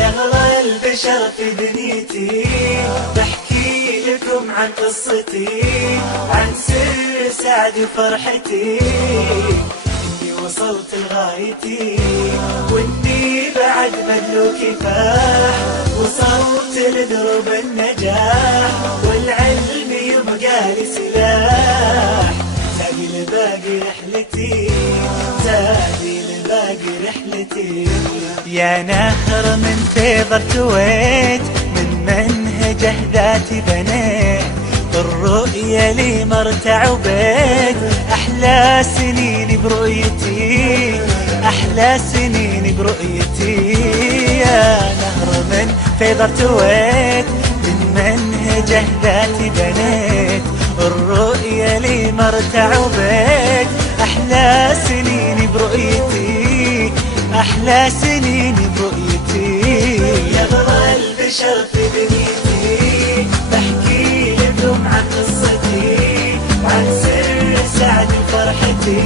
يغلى البشر في دنيتي، بحكي لكم عن قصتي، عن سر سعدي وفرحتي، إني وصلت لغايتي، وإني بعد بذل كفاح، وصلت لدرب النجاح، والعلم يبقى لي سلاح، زادي لباقي رحلتي، زادي لباقي رحلتي. يا نهر من فيض ارتويت، من منهجه ذاتي بنيت، الرؤية لي مرتع وبيت، أحلى سنين برؤيتي، أحلى سنين برؤيتي. يا نهر من فيض ارتويت، من منهجه ذاتي بنيت، الرؤية لي مرتع وبيت، أحلى سنين برؤيتي، أحلى سنين برؤيتي. يغلى البشر في دنيتي، بحكي لكم عن قصتي، عن سر سعدي وفرحتي،